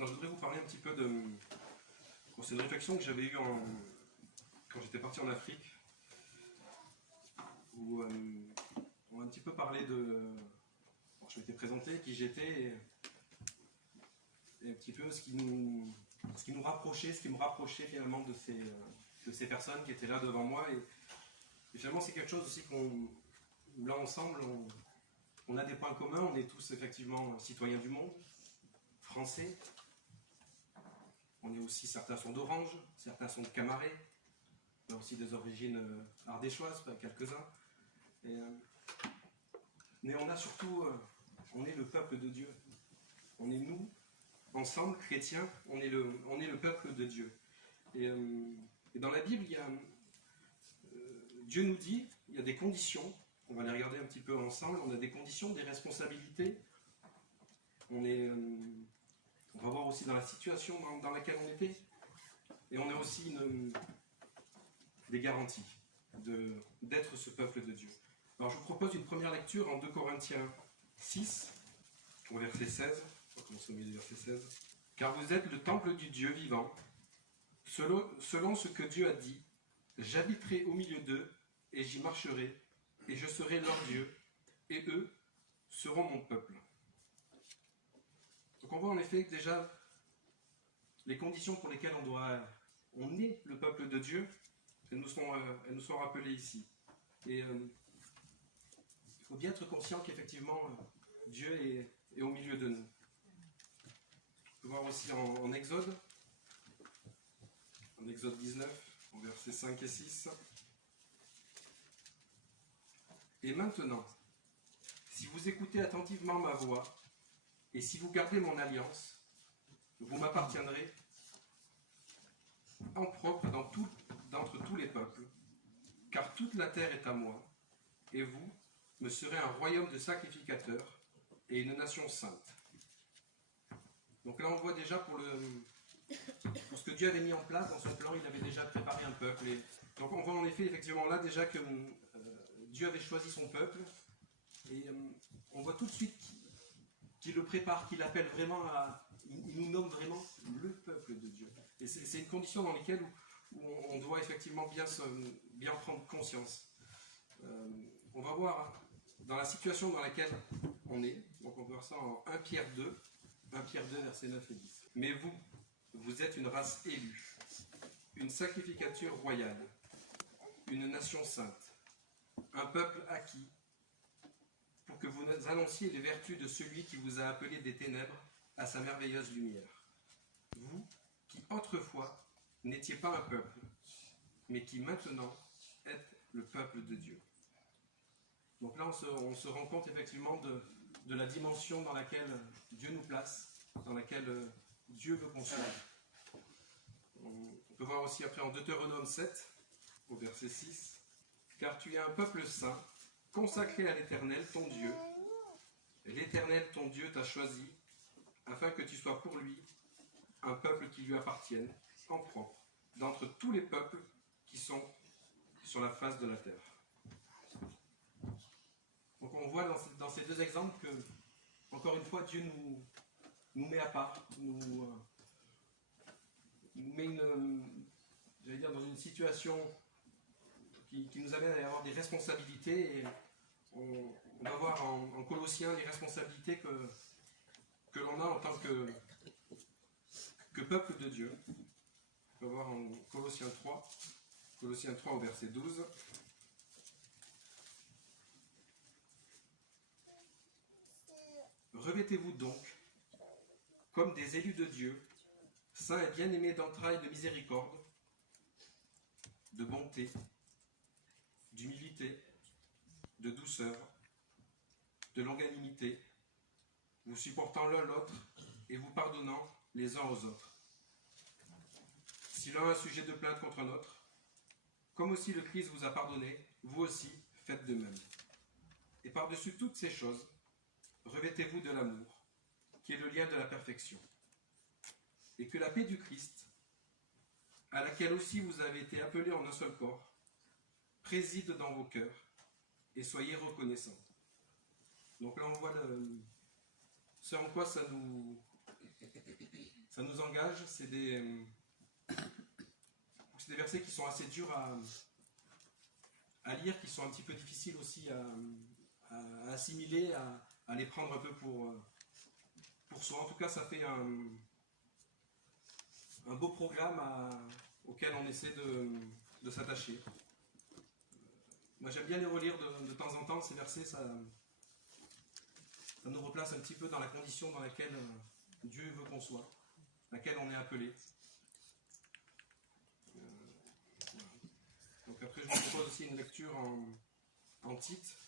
Alors, je voudrais vous parler un petit peu de... Bon, c'est une réflexion que j'avais eue quand j'étais parti en Afrique, où on a un petit peu parlé de... Bon, je m'étais présenté, qui j'étais, et un petit peu ce qui nous rapprochait, ce qui me rapprochait finalement de ces personnes qui étaient là devant moi. Et finalement, c'est quelque chose aussi où là, ensemble, on a des points communs. On est tous effectivement citoyens du monde, français. On est aussi, certains sont d'Orange, certains sont de Camaret. On a aussi des origines ardéchoises, quelques-uns. Mais on a surtout, on est le peuple de Dieu. On est nous, ensemble, chrétiens, on est le peuple de Dieu. Et dans la Bible, Dieu nous dit, il y a des conditions, on va les regarder un petit peu ensemble, on a des conditions, des responsabilités. On va voir aussi dans la situation dans laquelle on était. Et on a aussi des garanties d'être ce peuple de Dieu. Alors je vous propose une première lecture en 2 Corinthiens 6, au verset 16. On va commencer au milieu du verset 16. « Car vous êtes le temple du Dieu vivant, selon ce que Dieu a dit, j'habiterai au milieu d'eux, et j'y marcherai, et je serai leur Dieu, et eux seront mon peuple. » Donc on voit en effet que déjà les conditions pour lesquelles on est le peuple de Dieu, elles nous sont rappelées ici. Et il faut bien être conscient qu'effectivement Dieu est au milieu de nous. On peut voir aussi en Exode 19, en versets 5 et 6. Et maintenant, si vous écoutez attentivement ma voix, et si vous gardez mon alliance, vous m'appartiendrez en propre d'entre tous les peuples, car toute la terre est à moi, et vous me serez un royaume de sacrificateurs et une nation sainte. Donc là on voit déjà pour ce que Dieu avait mis en place dans son plan, il avait déjà préparé un peuple. Et donc on voit en effet effectivement là déjà que Dieu avait choisi son peuple, et on voit tout de suite qu'il le prépare, qu'il appelle vraiment il nous nomme vraiment le peuple de Dieu. Et c'est une condition dans laquelle où on doit effectivement bien prendre conscience. On va voir dans la situation dans laquelle on est, donc on peut voir ça en 1 Pierre 2, versets 9 et 10. Mais vous êtes une race élue, une sacrificature royale, une nation sainte, un peuple acquis, pour que vous annonciez les vertus de celui qui vous a appelé des ténèbres à sa merveilleuse lumière. Vous, qui autrefois n'étiez pas un peuple, mais qui maintenant êtes le peuple de Dieu. Donc là, on se rend compte effectivement de la dimension dans laquelle Dieu nous place, dans laquelle Dieu veut qu'on soit. On peut voir aussi après en Deutéronome 7, au verset 6, « Car tu es un peuple saint, consacré à l'Éternel, ton Dieu. Et l'Éternel, ton Dieu, t'a choisi, afin que tu sois pour lui un peuple qui lui appartienne, en propre, d'entre tous les peuples qui sont sur la face de la terre. » Donc on voit dans ces deux exemples que, encore une fois, Dieu nous met à part, nous met dans une situation qui nous amène à avoir des responsabilités. Et on va voir en Colossiens les responsabilités que l'on a en tant que peuple de Dieu. On va voir en Colossiens 3 au verset 12. Revêtez-vous donc, comme des élus de Dieu, saints et bien-aimés d'entrailles de miséricorde, de bonté, d'humilité, de douceur, de longanimité, vous supportant l'un l'autre et vous pardonnant les uns aux autres. Si l'un a un sujet de plainte contre un autre, comme aussi le Christ vous a pardonné, vous aussi faites de même. Et par-dessus toutes ces choses, revêtez-vous de l'amour, qui est le lien de la perfection. Et que la paix du Christ, à laquelle aussi vous avez été appelés en un seul corps, préside dans vos cœurs, et soyez reconnaissants. Donc là on voit ce en quoi ça ça nous engage. C'est des versets qui sont assez durs à lire, qui sont un petit peu difficiles aussi à assimiler, à les prendre un peu pour soi. En tout cas, ça fait un beau programme auquel on essaie de s'attacher. Moi, j'aime bien les relire de temps en temps, ces versets. Ça nous replace un petit peu dans la condition dans laquelle Dieu veut qu'on soit, laquelle on est appelé. Voilà. Donc après, je vous propose aussi une lecture en Tite.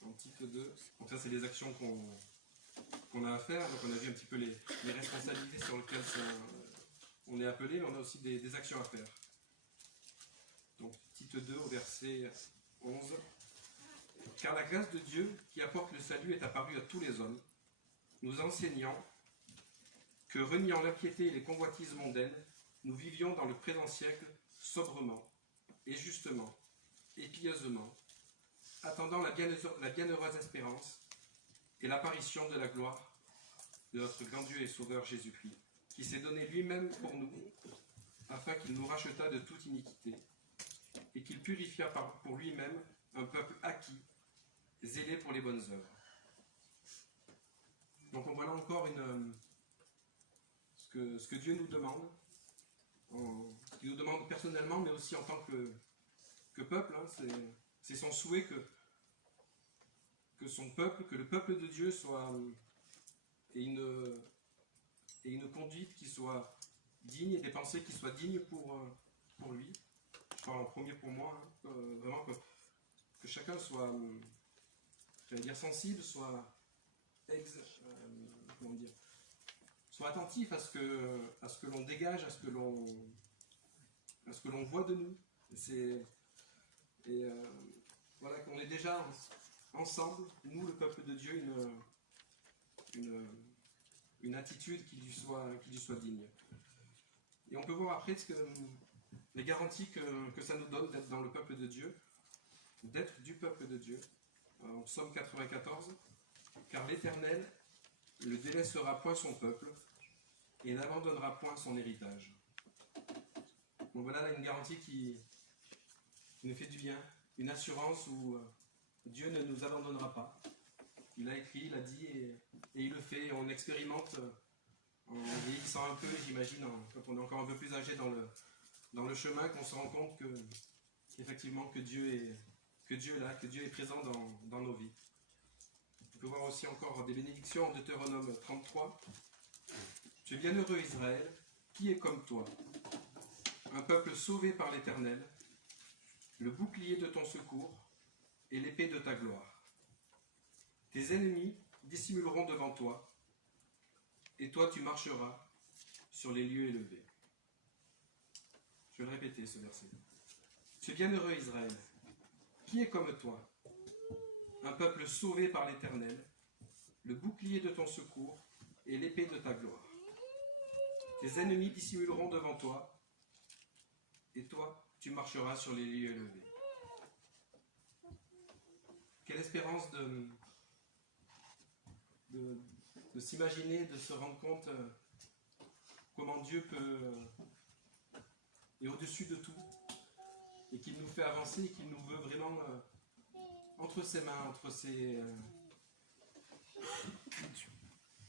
En Tite 2. Donc ça, c'est les actions qu'on a à faire. Donc on a vu un petit peu les responsabilités sur lesquelles on est appelé, mais on a aussi des actions à faire. Donc Tite 2 au verset 11. Car la grâce de Dieu qui apporte le salut est apparue à tous les hommes, nous enseignant que, reniant l'impiété et les convoitises mondaines, nous vivions dans le présent siècle sobrement et justement et pieusement, attendant la bienheureuse espérance et l'apparition de la gloire de notre grand Dieu et Sauveur Jésus-Christ, qui s'est donné lui-même pour nous, afin qu'il nous rachetât de toute iniquité, et qu'il purifia pour lui-même un peuple acquis, zélé pour les bonnes œuvres. Donc on voit là encore ce que Dieu nous demande, ce qu'il nous demande personnellement, mais aussi en tant que peuple. C'est son souhait que son peuple, que le peuple de Dieu ait une conduite qui soit digne et des pensées qui soient dignes pour lui. Je parle en premier pour moi, vraiment que chacun soit, j'allais dire sensible, soit attentif à ce que l'on dégage, à ce que l'on voit de nous. Voilà, qu'on est déjà ensemble, nous, le peuple de Dieu, une attitude qui lui soit digne. Et on peut voir après les garanties que ça nous donne d'être dans le peuple de Dieu, d'être du peuple de Dieu. En Psaume 94, car l'Éternel ne délaissera point son peuple et n'abandonnera point son héritage. Donc voilà là une garantie qui nous fait du bien, une assurance où Dieu ne nous abandonnera pas. Il a écrit, il a dit et il le fait. On expérimente en vieillissant un peu, j'imagine, quand on est encore un peu plus âgé dans le chemin, qu'on se rend compte qu'effectivement que Dieu est là, que Dieu est présent dans nos vies. On peut voir aussi encore des bénédictions en Deutéronome 33. Tu es bienheureux Israël, qui est comme toi, un peuple sauvé par l'Éternel, le bouclier de ton secours et l'épée de ta gloire. Tes ennemis dissimuleront devant toi, et toi tu marcheras sur les lieux élevés. Je vais le répéter ce verset. Tu es bienheureux Israël, qui est comme toi, un peuple sauvé par l'Éternel, le bouclier de ton secours et l'épée de ta gloire. Tes ennemis dissimuleront devant toi, et toi, tu marcheras sur les lieux élevés. Quelle espérance de s'imaginer, de se rendre compte comment Dieu est au-dessus de tout, et qu'il nous fait avancer, et qu'il nous veut vraiment entre ses mains,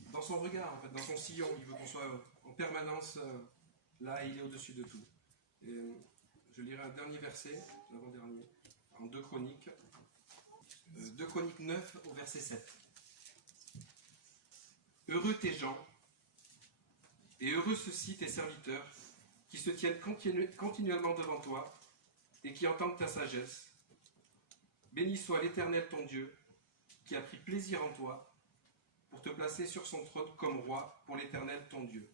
dans son regard, en fait, dans son sillon. Il veut qu'on soit en permanence là, et il est au-dessus de tout. Et je lirai un dernier verset, l'avant-dernier, en 2 Chroniques. 2 Chroniques 9 au verset 7. Heureux tes gens, et heureux ceux-ci tes serviteurs, qui se tiennent continuellement devant toi, et qui entendent ta sagesse. Béni soit l'Éternel ton Dieu, qui a pris plaisir en toi, pour te placer sur son trône comme roi pour l'Éternel ton Dieu.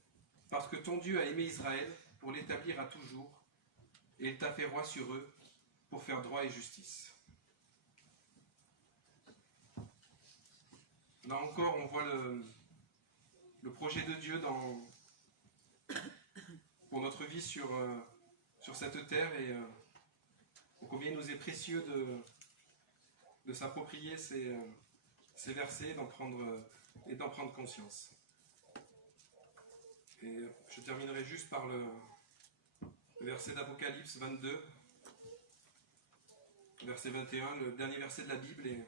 Parce que ton Dieu a aimé Israël pour l'établir à toujours, et il t'a fait roi sur eux pour faire droit et justice. Là encore, on voit le projet de Dieu pour notre vie sur cette terre, et combien il nous est précieux de s'approprier ces versets et d'en prendre conscience. Et je terminerai juste par le verset d'Apocalypse 22, verset 21, le dernier verset de la Bible, et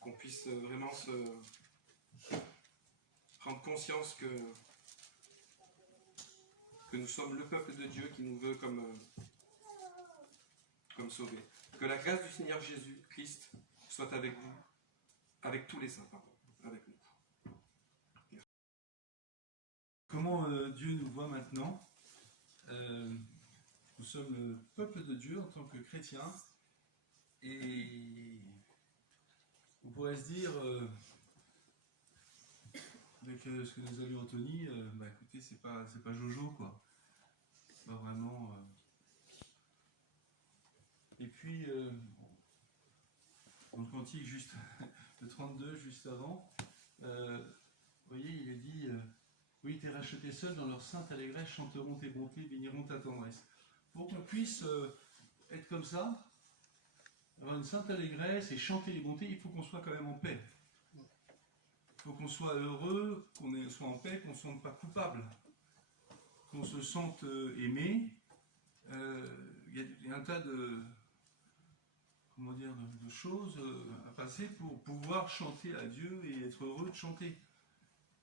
qu'on puisse vraiment se prendre conscience que nous sommes le peuple de Dieu qui nous veut comme sauvés. Que la grâce du Seigneur Jésus-Christ soit avec vous, avec tous les saints, avec nous. Merci. Comment Dieu nous voit maintenant? Nous sommes le peuple de Dieu en tant que chrétiens, et on pourrait se dire, avec ce que nous a lu Anthony, écoutez, c'est pas Jojo, quoi. Pas vraiment. Et puis, dans le cantique, juste le 32, juste avant, vous voyez, il est dit oui, t'es racheté seul dans leur sainte allégresse, chanteront tes bontés, béniront ta tendresse. Pour qu'on puisse être comme ça, avoir une sainte allégresse et chanter les bontés, il faut qu'on soit quand même en paix. Il faut qu'on soit heureux, qu'on soit en paix, qu'on ne se sente pas coupable, qu'on se sente aimé. Il y a un tas de choses à passer pour pouvoir chanter à Dieu et être heureux de chanter.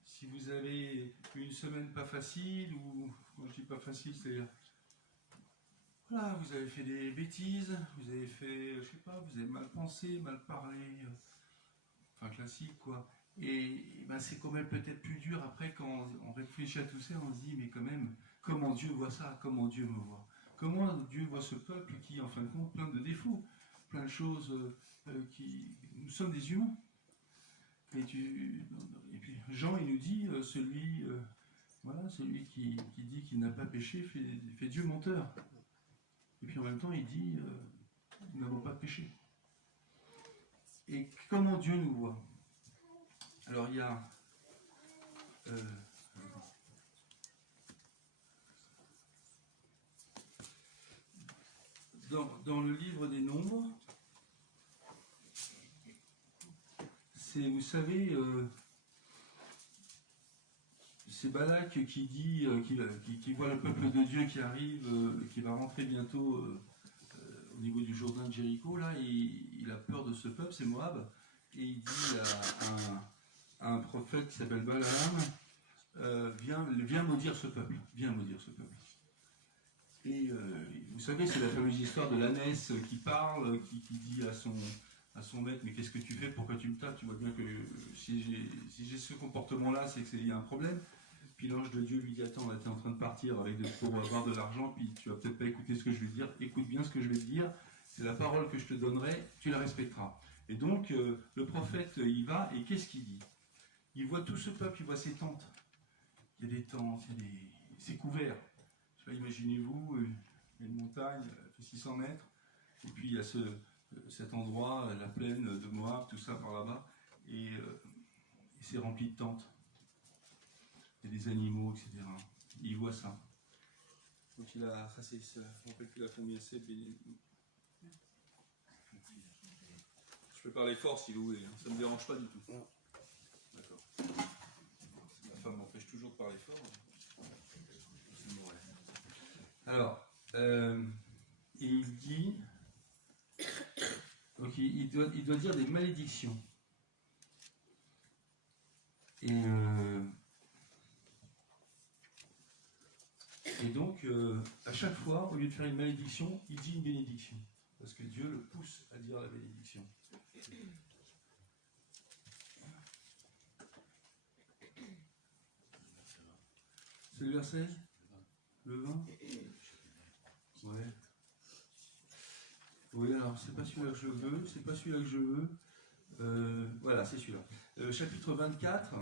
Si vous avez une semaine pas facile, ou quand je dis pas facile, c'est-à-dire voilà, vous avez fait des bêtises, vous avez fait, je sais pas, vous avez mal pensé, mal parlé, enfin classique quoi. Et c'est quand même peut-être plus dur après quand on réfléchit à tout ça, on se dit mais quand même, comment Dieu voit ça, comment Dieu me voit, comment Dieu voit ce peuple qui en fin de compte plein de défauts, plein de choses nous sommes des humains. Et puis Jean il nous dit celui qui dit qu'il n'a pas péché fait Dieu menteur. Et puis en même temps il dit nous n'avons pas péché. Et comment Dieu nous voit? Alors il y a dans le livre des Nombres, c'est, vous savez, c'est Balak qui dit, qui voit le peuple de Dieu qui arrive, qui va rentrer bientôt au niveau du Jourdain de Jéricho, là, il a peur de ce peuple, c'est Moab, et il dit à un prophète qui s'appelle Balaam, viens maudire ce peuple, viens maudire ce peuple. Et vous savez, c'est la fameuse histoire de l'ânesse qui parle, qui dit à son maître, mais qu'est-ce que tu fais, pourquoi tu me tapes, tu vois bien que si j'ai ce comportement-là, c'est qu'il y a un problème. Puis l'ange de Dieu lui dit, attends, là, tu es en train de partir pour avoir de l'argent, puis tu vas peut-être pas écouter ce que je vais te dire, écoute bien ce que je vais te dire, c'est la parole que je te donnerai, tu la respecteras. Et donc, le prophète, il va, et qu'est-ce qu'il dit? Il voit tout ce peuple, il voit ses tentes. Il y a des tentes, c'est couvert. Je sais pas, imaginez-vous, il y a une montagne, elle fait 600 mètres, et puis il y a cet endroit, la plaine de Moab, tout ça par là-bas, et c'est rempli de tentes. Il y a des animaux, etc. Et il voit ça. Donc il a, ça c'est, je ne me rappelle plus la famille, c'est. Je peux parler fort si vous voulez, hein. Ça ne me dérange pas du tout. D'accord. Ma femme m'empêche toujours de parler fort. Alors, il dit, donc il doit dire des malédictions. Et donc, à chaque fois, au lieu de faire une malédiction, il dit une bénédiction. Parce que Dieu le pousse à dire la bénédiction. C'est le verset? Le 20? Ouais. Oui, alors c'est pas celui-là que je veux, c'est pas celui-là que je veux. Voilà, c'est celui-là. Chapitre 24,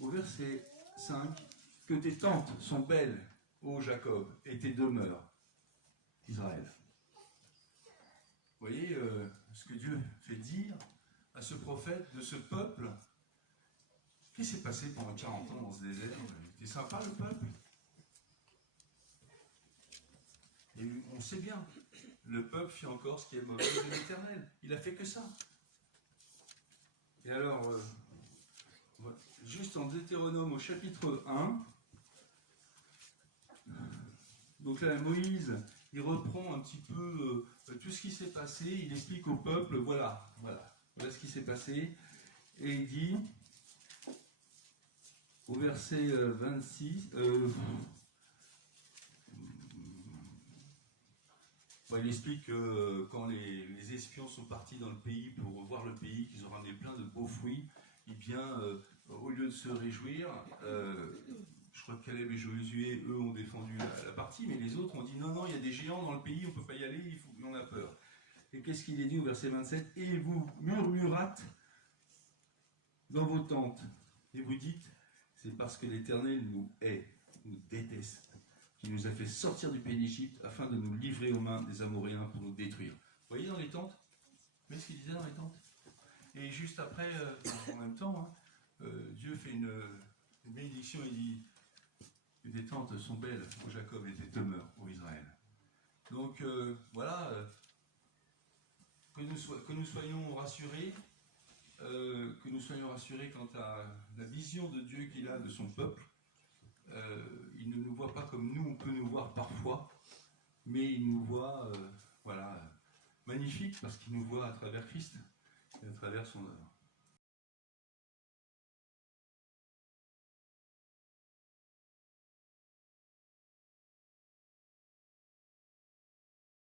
au verset 5, que tes tentes sont belles, ô Jacob, et tes demeures, Israël. Vous voyez ce que Dieu fait dire à ce prophète de ce peuple. Qu'est-ce qui s'est passé pendant 40 ans dans ce désert? C'était sympa le peuple? Et on sait bien, le peuple fit encore ce qui est mauvais de l'Éternel. Il a fait que ça. Et alors, juste juste en Deutéronome au chapitre 1. Donc là, Moïse, il reprend un petit peu tout ce qui s'est passé, il explique au peuple, voilà ce qui s'est passé, et il dit, au verset 26, il explique que quand les espions sont partis dans le pays pour voir le pays, qu'ils ont ramené plein de beaux fruits, et bien, au lieu de se réjouir, je crois que Caleb et Josué, eux, ont défendu la partie, mais les autres ont dit non, il y a des géants dans le pays, on ne peut pas y aller, on a peur. Et qu'est-ce qu'il est dit au verset 27 ? Et vous murmurâtes dans vos tentes, et vous dites, c'est parce que l'Éternel nous hait, nous déteste, qui nous a fait sortir du pays d'Égypte afin de nous livrer aux mains des Amoréens pour nous détruire. Vous voyez dans les tentes ? Vous voyez ce qu'il disait dans les tentes ? Et juste après, en même temps, Dieu fait une bénédiction, il dit que des tentes sont belles pour Jacob et des demeures pour Israël. Donc voilà, que nous soyons rassurés, quant à la vision de Dieu qu'il a de son peuple. Il ne nous voit pas comme nous, on peut nous voir parfois, mais il nous voit magnifique parce qu'il nous voit à travers Christ et à travers son œuvre.